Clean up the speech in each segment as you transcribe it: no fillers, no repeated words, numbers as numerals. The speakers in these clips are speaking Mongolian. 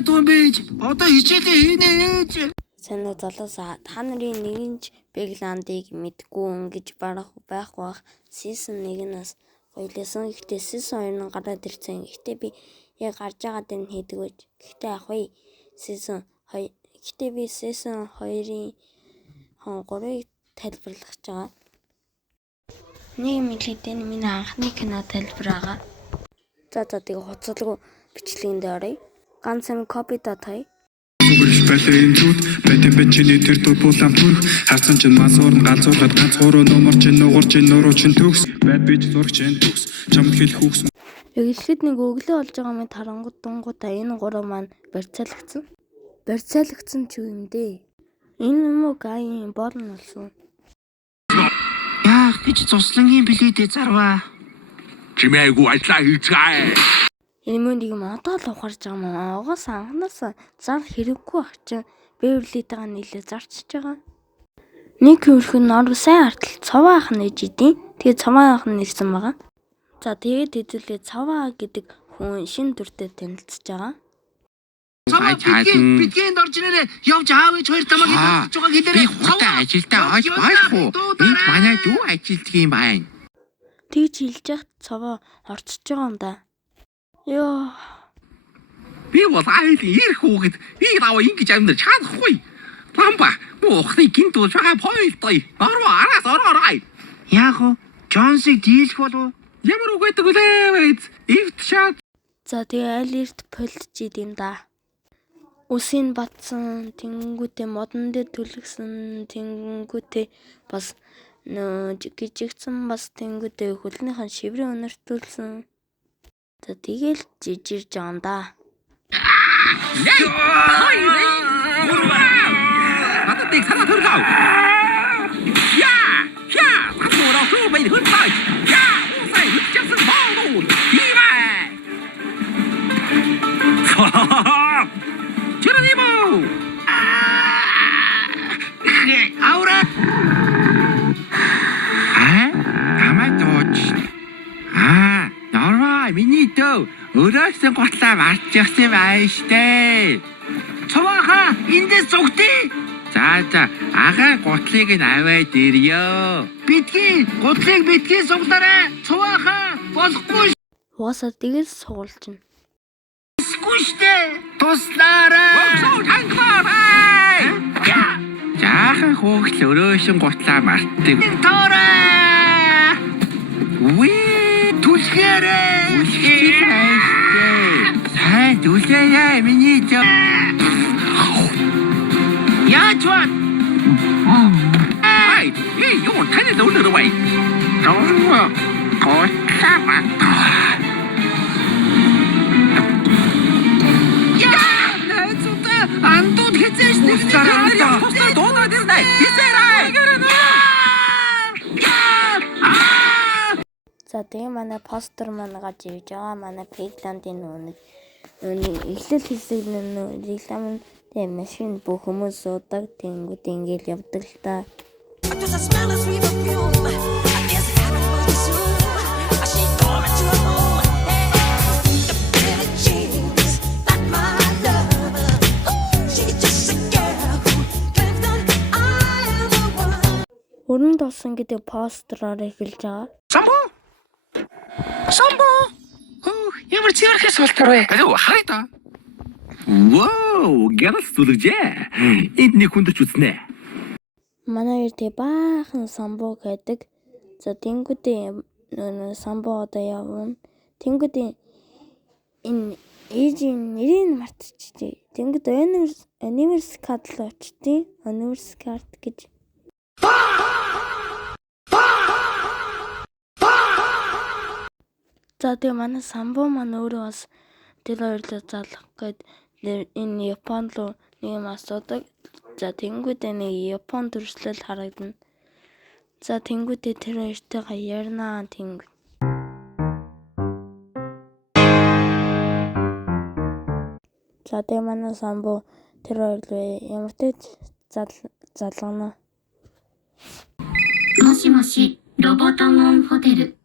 мэдгүй юм бэ? Одоо хичээлээ хийнэ ээж. Сайн уу залуусаа та нарын нэгэнч бэгландыг мэдгүй ингэж байх бах. Season 1-аас гоёлсон. Гэхдээ Season 2 нь гараад ирсэн. Гэхдээ би яг гарч байгаа дээр нь хийдэг байж. Гэхдээ ах вэ? Season 2. Гэхдээ би Season 2-ын 3-ыг тайлбарлах гэж байгаа. Нэг мэдлэгтэй миний анхны кино тайлбар байгаа. За тэгээ хуцалгүй бичлэгэнд оръё. Ганц юм копи татъя. Балайн зүт бэтэн бэчний тэр дуулам төрх харсан чин мас уурн галзуурхад ганц хуруу номер чин нугур чин нуруу чин төгс бад бич зурх чин төгс чам хэл хүүхс Эхлээд нэг өглөө болж байгаа мэт харангууд дунгуудаа энэ гурав маань барьцаалагдсан. Барьцаалагдсан ч юм дээ. Энэ юм уу гаийн болно болсон. Яах гэж цуслангийн билетээ зарваа. Чимээгүй ажиллаа хийцгаая. Энэ мөн нэг юм одоо л ухаарж байгаа маа. Угаас анханаас зар хэрэггүй ах чинь Бэверлитэйгээ нийлээ зарчиж байгаа. Нэг хөрхөн нор сайн артал цаваа ах нэж идэв. Тэгээ цаваа ах нь ирсэн байгаа. За тэгээд хэзүүлээ цаваа гэдэг хүн шин дүртэй танилцж байгаа. Бидгийн орж ирээрээ явж аав ээж хоёр тамаг идэж байгааг хэлээрэй. Би хурдан ажилдаа ойж байх уу? Энд манай юу ажилтдаг юм байна? Тэгж хэлж яхад цаваа орчиж байгаа юм да. Йоо. Би бол айл ирэх хүүхэд би наваа ингэж амьдарч чадахгүй. Ламба муухны гинт болж байгаа пойлтой. Ороо араас ороорой. Яах вэ? Джонсыг дийлэх болов? Ямар үг гэдэг үлээ? Ивт шат. За тэгээ аль эрт полж идэм да. Үсийн батсан, тэнгүүтээ модон дээр түлхсэн, тэнгүүтээ бас гжигдсэн бас тэнгүүтээ хөлнийхэн шиврийн өнөртүүлсэн. За тэгэл жижирж байгаа юм да. Батыг санаа төргөө. Я, атмора хөөбэй хөнтэй. Я, усай хүчсэн баалуу. Хивээ. Чиранимо. Аура. Хамаач. Нормаа, миний дөө өрөөсөн готлаа марч явсан байна штэ. Цавааха эндээс зүгтээ. За агаа готлыг нь аваад ирё. Бидгийн гутлыг битгий суглаарай. Цавааха болохгүй. Угаасаа тэгэл суулжна. Эсвэл штэ. Туслаарай. Жаахан хөөгл өрөөсөн готлаа мартдаг. Тороо. Үе Түлхээрээ. Сайн түлхээе миний жоо. Яаж вэ? Ай, юу таны дөрөв бай. Готлаа мартаа. Андууд хэзээш нэгнээ Хустар дуунаад ирнэ. Хизээрэй. За тэгээ манай постэр маань гаж ивж байгаа. Манай Пегландын нүг эхлэл хэсэг нь реклам тэгээ машин бүх хүмүүс суудаг. Тэнгүүд ингээл явдаг л та. Өрөнд олсон гэдэг постероор эхэлж байгаа. Самбо. Ямар цэвэрхээс болтор вэ? Алуу харъя та. Вау, гэрэл зүлгэжээ. Энд нэг хүндэрч үзнэ. Манай хоёр тэгээ баахан самбуу гэдэг. За тэнгүүдээ самбуу одоо явна. Тэнгүүдээ энэ ээжийн нэрийг мартчихжээ. Тэнгүүд Universe Card л очтیں۔ Universe Card гэж. За тэгээ манай самбуу маань өөрөө бас тэр хоёрлоо залах гээд энэ Япон руу нэг юм асуудаг. За тэнгүүдээ нэг Япон төрслөл харагдана. За тэнгүүдээ тэр хоёртойгоо ярина тэнгүүд. За тэгээ манай самбуу тэр хоёрлоо ямар ч залгана. もしもし、ロボトモンホテル。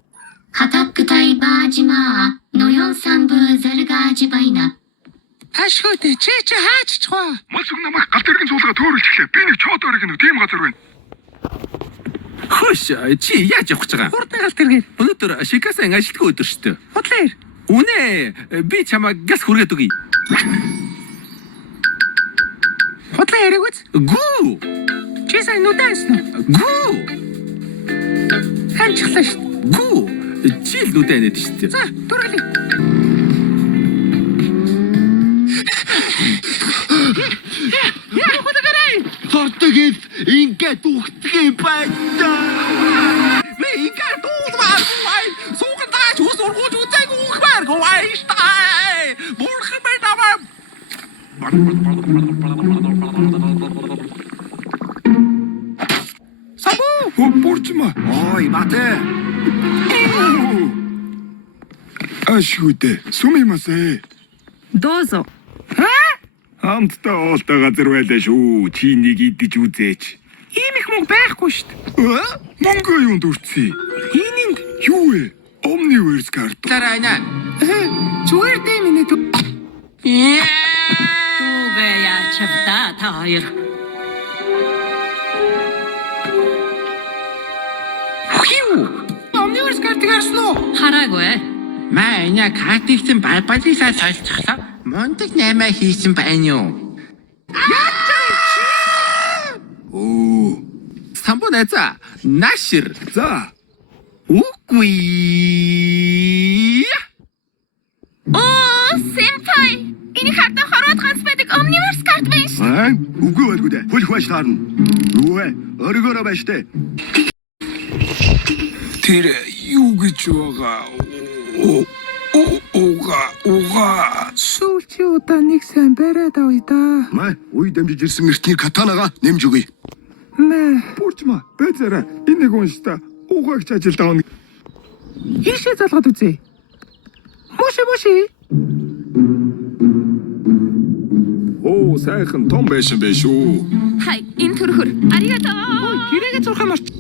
ハタックタイバージマー、ノヨンサンブーザルガージバイナ。Ашгүй чи хаач чгаа. Мас үг намайг галт тэргийн суулгаа төөрөлж эхлэв. Би нэг чод өргөн нэг тийм газар байна. Хөш чи яаж явах гэж байгаа? Хурдан галт тэргээр. Өнөөдөр Шикасан ажилтгүй өдөр шүү дээ. Худлаа ир. Үнэ би чамаа газ хүргээд өгье. Худлаа яриг үз. Гүү. Чи сайн нүдэнс нэ. Гүү. Хамчихлаа шүү. Гүү. Чи л нүдэ анаад шүү дээ. За, дүргэлээ. Хортогэл ингээд ухтгий байна. Би ингээд дуулмаар гуй. Суугандаач ус ургууч үзээг ухмаар гуй штай. Бурхан минь намайг. Борчма. Ой, мате. Ашгүй сумимасэ. Дозо. Хамтдаа оолтой газар байлаа шүү. Чи нэг идэж үзээч. Ийм их мөнгө байхгүй шүү дээ. Мөнгө юунд үрцээ? Хийнэ. Юу вэ? Omniverse карт. Тарайна. Зүгээр дээ минь дүү. Түүгээ яачавда та хоёр. Omniverse картыг харсан уу? Хараагүй. Манай картигсэн балисаа солилцохлоо. Мундаг 8 хийсэн байна юу? Оо. Самбо найзаа. Нашир. За. Үгүй. Сэмпай. Энэ хатан хорвот ганц байдаг Omniverse карт байна шүү. Үгүй байлгүй дээ. Хөлх байж таарна. Юу вэ? Оргороо байж тээ. Тэр юу гэж байгаа? Уга. Сүүлчийн удаа нэг сайн бариад авъя да. Маа, уй дамжиж ирсэн мэртний катанага нэмж өгье. Мэ. Борчма. Бэзара. Энийг уншта. Угаагч ажилд авна. Ийшээ залгаад үзье. Моши. Оо, сайхан том байсан байх шүү. Хай, энэ төрхөр. Аригато. Гэрээгээ зурхаа марч.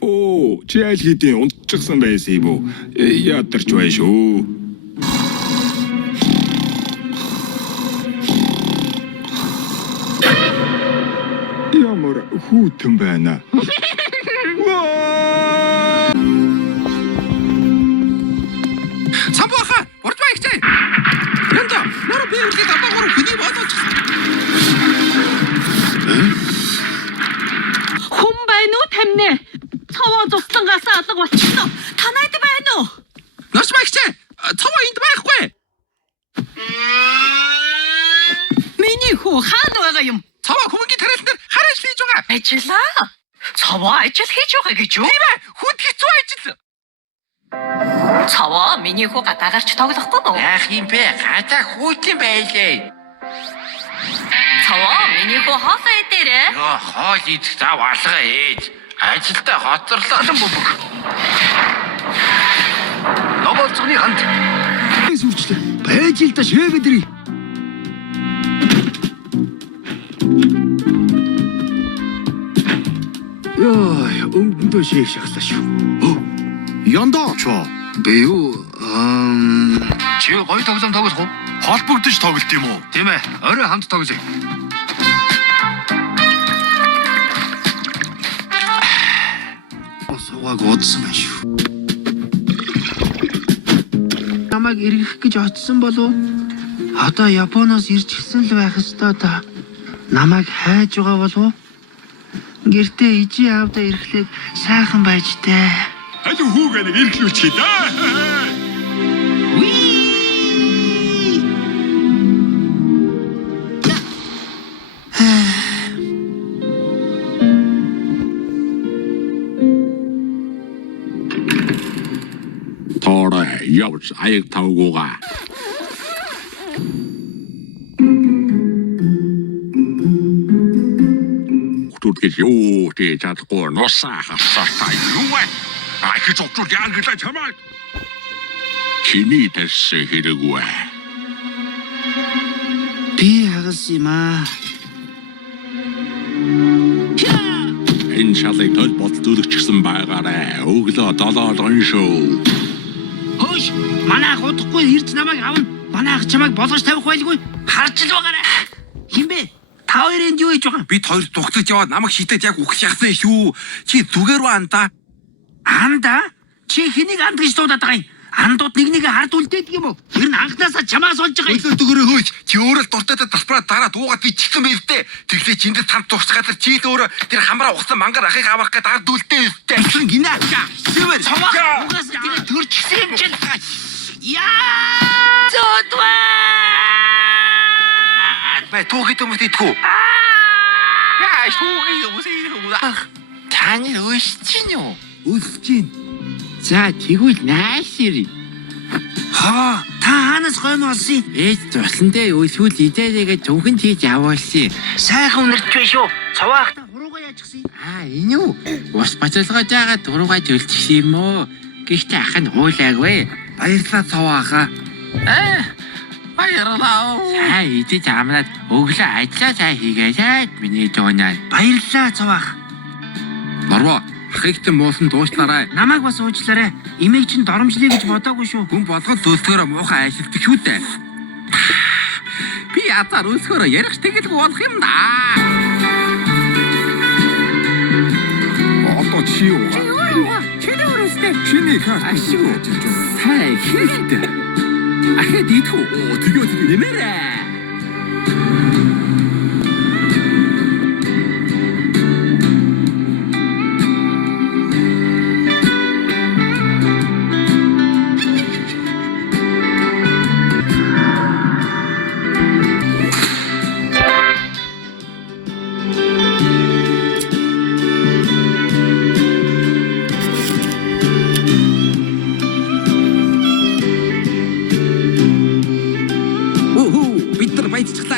Оо, чи аль хэдийн унтчихсан байсан юм уу? Ядарч байна шүү. Ямар хүүтэн байна. Самбоха. Урдваа ихтэй. Янда. Нэр би үлдээд атаагаар хүний бодож. Хүн байна уу тамнэ? Цаваа зуслангаас алга болчихсон. Танайд байна уу? Норч багчаа. Цаваа энд байхгүй. Миний хүү хаана байгаа юм? Цаваа хүмүүний тариалан дээр хараач хийж байгаа. Ажиллаа. Цаваа ажил хийж байгаа гэж юу? Тийм ээ. Хүнд хэцүү ажил. Цаваа миний хүү гадаагарч тоглохгүй нөө. Яах юм бэ? Гадаа хүүтэн байлээ. Цаваа миний хүү хоолой дээрээ. Йоо, хоол идэх зав алга ээж. Ажилдаа хоцорлоо бөбөг. Ноболцны ханд. Сүрчлээ. Байж л да шээгэдрий. Яа, өмдөндөө шээх шахлаа шүү. Яндаа ч би юу чи гоё тоглоом тоглох уу? Холбогдож тоглолт юм уу? Тийм ээ. Орой хамт тоглоё. Осоог удсан байна шүү. Намайг эргэх гэж очсон болов? Одоо Японоос ирж гисэн л байх ёстой да. Намайг хайж байгаа болов? Гэртээ ижи аавда ирэхлээр сайхан байж тээ. Аль хүүгээ нэг ирэхлүүчээ да. Тора явж аяг тавгуугаа. Хүүхдүүд юу гэж чадахгүй нусаа хасаатай юу вэ? Ахиж огтуд яагаад чамайг чиний тарьсан хэрэггүй. Би хагас юм аа. Энэ шалыг тол болцоолөгчсөн байгаарэ. Өглөө 7 шүү. Хөөш, манайх удахгүй ирж намайг авна. Манайх чамайг болгож тавих байлгүй. Харж л байгаарай. Хинбэ? Та хоёрын юу хийж байгаа? Бид хоёр дугтаж яваад намайг шидэд яг ухах яхсан шүү. Чи зүгээр үү анда? Анда? Чи хэнийг анд гэж дуудаад байгаа юм? Андууд нэг хард үлдээдэг юм уу? Тэр нь анхнаасаа чамаас олж байгаа юм. Өглөө төгөрөө хөөж. Чи өөрөө л дуртай талбараа дараа дуугаад би чигсэн байв дээ. Тэглээ чи энд танд зурч газар чи л өөрөө тэр хамраа ухсан мангар ахыг авах гэдэг ард үлдээ өстэй. Чин гинэ. Сэвэр цаваа. Угаас тэр төрчихсэн юм чинь. Яа! Зодваа! Бай түүхий төмөс идэггүй. Яа, түүхий төмөс идэггүй. Таны өсчин юу? Өсчин. За тэгвэл наашир. Та хаанаас гойно олсон? Ээж тусландээ өсвөл идээрээгээ зөвхөн хийж аваалсан. Сайхан үнэрч байна шүү. Цаваахта хуруугаа яачихсан. Энэ юу? Ус бацалгаж байгаа дуруугаа төлчихсэн юм уу? Гэхдээ ах нь уулаагүй. Баярлалаа цавааха. Баярлалаа. Сайн идэж амнаад өглөө ажиллаа сайн хийгээсэй. Миний дуунаа. Баярлалаа цаваах. Норвоо. Ахигт муусан дуушлаарай. Намайг бас уучлаарай. Имийг чинь доромжлие гэж бодоагүй шүү. Хүн болгон зөвлөгөөрөө муухай ажилтдаг шүү дээ. Би язаар өсгөрөө ярих тэгэлгүй болох юм да. Одоо чи юу? Чиний өрөөстэй. Чиний карт ашиг. Сай хэлт. Ахад идэх үү? Тэгээ нэмэрэ.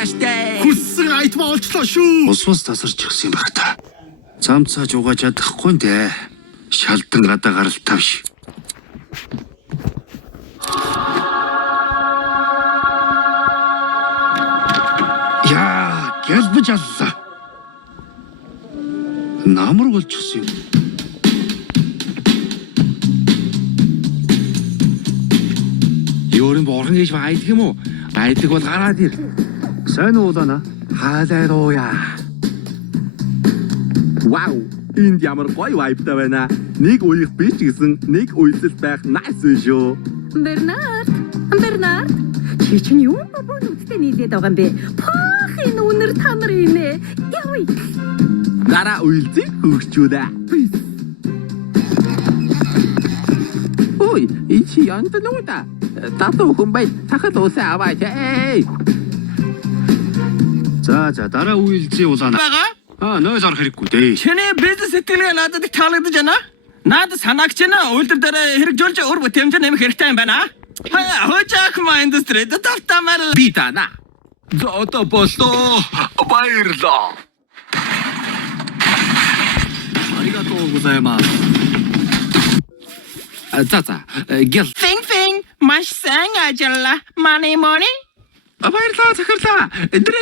Хүссэн айтма олчлоо шүү. Усвас тасарч ирсэн юм баг та. Цамцааж угааж чадахгүй нэ. Шалдан гадаа гаралтавш. Яа, гэлбэж аллаа. Намар болчихсон юм. Ёорын борхон гэж байдаг юм уу? Байдаг бол гараад ир. Сайн уулана. Хаалайрууя. Вау, энд ямар гоё вайбтай байна. Нэг уях би ч гэсэн нэг үйлсэл байх nice шүү. Бернард. Чи чинь юу бобонуудтай нийлээд байгаа юм бэ? Пах энэ үнэр танар инэ. Явъя. Дараа үйлзийг хөгчүүлээ. Ой, ичи янт нүда. Татуу хүн бай тахад уусаа аваач. За дараа үйлзээ улаана. Нойс орох хэрэггүй дээ. Чиний бизнес сэтгэлгээ надад их таалагдаж байна. Надад санаагч байна. Үйлдвэр дээр хэрэгжүүлж өр бүтэмж нэмэх хэрэгтэй юм байна. Хожаах ма индустрид тавтамаар Би тана. Зото боллоо. Баярлаа. Аригатоо гозаимас. Гэл. Финг маш сайн ажиллаа. Money. Баярлаа захирлаа. Эдрэ.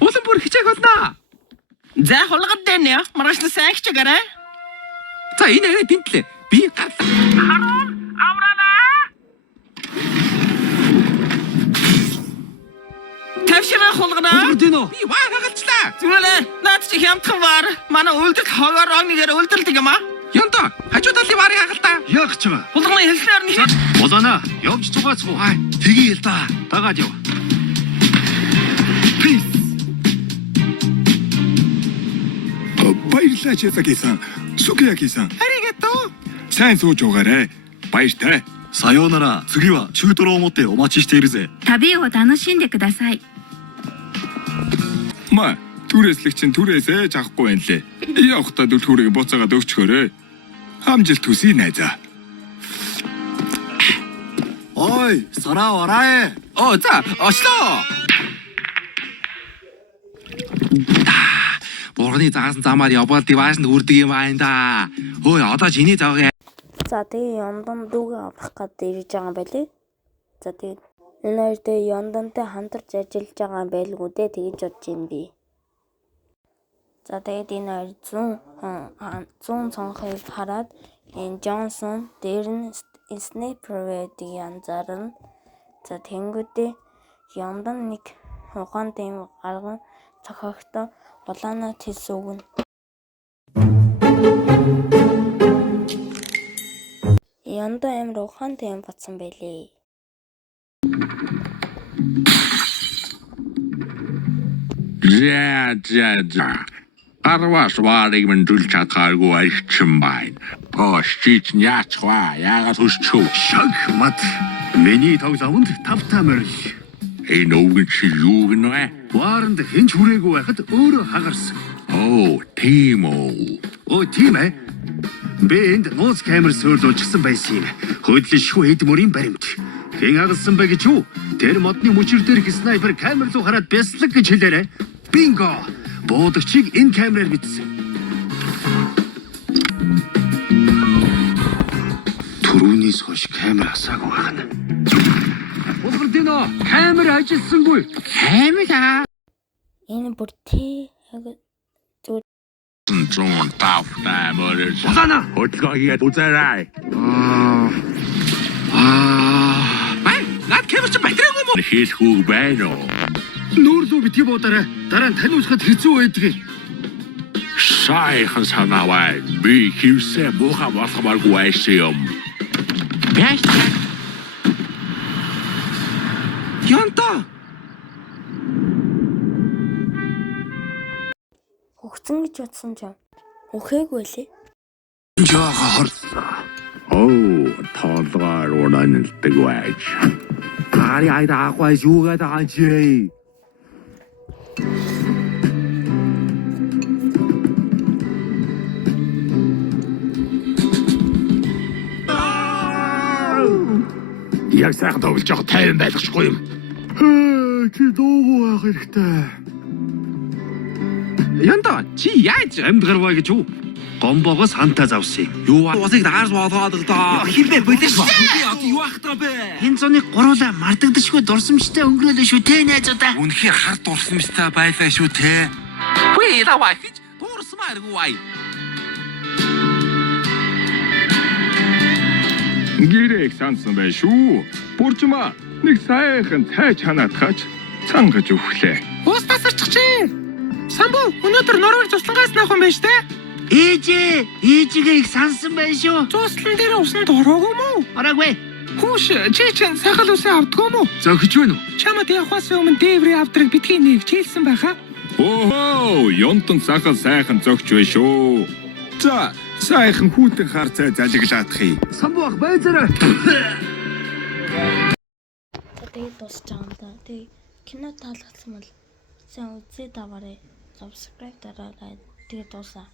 Улан бүр хичээх болно. За хулгад дээ. Маргааш нь сайн хичээгээрэй. За энэ тэнтлээ. Би гарлаа. Харун авралаа. Тавшираа хулгана. Би ваагагалчлаа. Зүгээр наад чи хямдхан вар. Манай үйлдвэрт хогоор огныгээр үйлдвэрлэдэг юм аа. Янта, хажуу талын варыг хагалта. Яах ч юм. Хулганы хэлснээр нь Улаана. Явж цугаац. Тгий л да. Дагаад яв. Баярлалаа Чэсаки-сан. Сукияки-сан. Аригато. Сайн сууж байгаарэ. Баяртай. さようなら。次は中トロを持ってお待ちしているぜ。旅を楽しんでください。 Маа, түрээслэг чинь түрээсээ жахгүй байна лээ. Явахдаа дүлхүүрийг буцаагаад өгчхөөрэй. Амжилт хүсье найзаа. おい、空笑え。 За, очлоо. Бурганы заасан замаар явбал диваашнд хүрдэг юм аа да. Хөөе, одоо чиний завгаа. За тэгээ Ёндан дүүгээ аврах гээд ирж байгаа юм байлээ. За тэгээд энэ хоёр дээр Ёндантай хамтарч ажиллаж байгаа юм байлгүй дээ тэгэж бодож юм би. За тэгээд энэ хоёр 100 цонхыг хараад энэ Джонсон дээр нь Снейпер-ийг янзаарна. За тэнгүүдээ Ёндан нэг ухаан дэм гарган цохогтой улаанаа тэс өгнө. Ёндан амар ухаан дэм батсан байлээ. За. Арвас варыг мэн дүл чадхааргүй арчин байна. Шийч яачваа яагаад хүсчүү. Шахмат. Миний тоглоомд тавтамэр. Энэ өвгөн чи юу гэнэ? Варанд хинч хүрээгүй байхад өөрөө хагарсан. Тийм үү. Тийм ээ. Би энд нууц камер суурьлуулчихсан байсан юм. Хөдлөж шгүй хэд мөрийн баримт. Хэн хагалсан бэ гэж юу? Тэр модны мөчөр дээрх снайпер камер руу хараад бяслаг гэж хэлээрэ. Бинго! Буудагчийг энэ камераар бичсэн. Түрүүнээс хойш камер асаагүй байна. Улгардино, камер ажилласангүй. Камера. Энэ бүр тий Зүүн тавтамэр. Улаана. Хөдөлгөөн хийгээд үзээрэй. Наад камер чи батарейгүй юм уу? Хийхгүй байна уу? Нүүрлүү битгий буудаарай. Дараа нь таниулахад хэцүү байдгийг. Сайхан санаавай. Би хивсээ муха болохмааргүй байсан юм. Ёнто. хөгцөн гэж бодсон ч юм. Үхээгүй лээ. Жаахан хорсон. Толгоор унанэлдэг байж. Ари айда агай юугаад аажээ. Яг сайхан тоглож байгаа тайван байлгахгүй юм. Чи дуугүй байх хэрэгтэй. Ёнто чи яаж Амьд гарваа гэж юу? Гомбогоос хантаа завсан юм. юу усыг даарс бодоод л доо. Хинбэ бүдэж шүү. Би одоо юу ах таа бэ? Энэ зуны гуруула мардагдашгүй дурсамжтай өнгөрөөлөө шүү те найзуудаа. Үнэхээр хар дурсамжтай байлаа шүү те. Хүй давай хич дурсмааргүй бай. Гэрэг сансан бай шүү. Буржма нэг сайхан цай чанаад хаач цангаж өглөө. Уустаас арчихжээ. Самбу өнөөдөр Норвег туслангаас наах юм байна штэ. Ээжигээ их сансан байх шүү. Туслан дээр усанд ороогүй мүү? Ороогүй. Хүүш чи чинь сахал усаа авдгаа мүү? Зохиж байна уу? Чамд явахаас өмнө дээврийн авдрыг битгий нэгж хэлсэн байхаа. Ёнтон сахал сайхан зогч бай шүү. За, сайхан хүүтэн хар цай залглаадах юм. Самбу ах байзараа. Тэгээд дуусч байгаа юм да. Тэгээд кино таалагдсан бол сайн үзээ даваарай. Subscribe дараарай. Тэгээд дуусаа.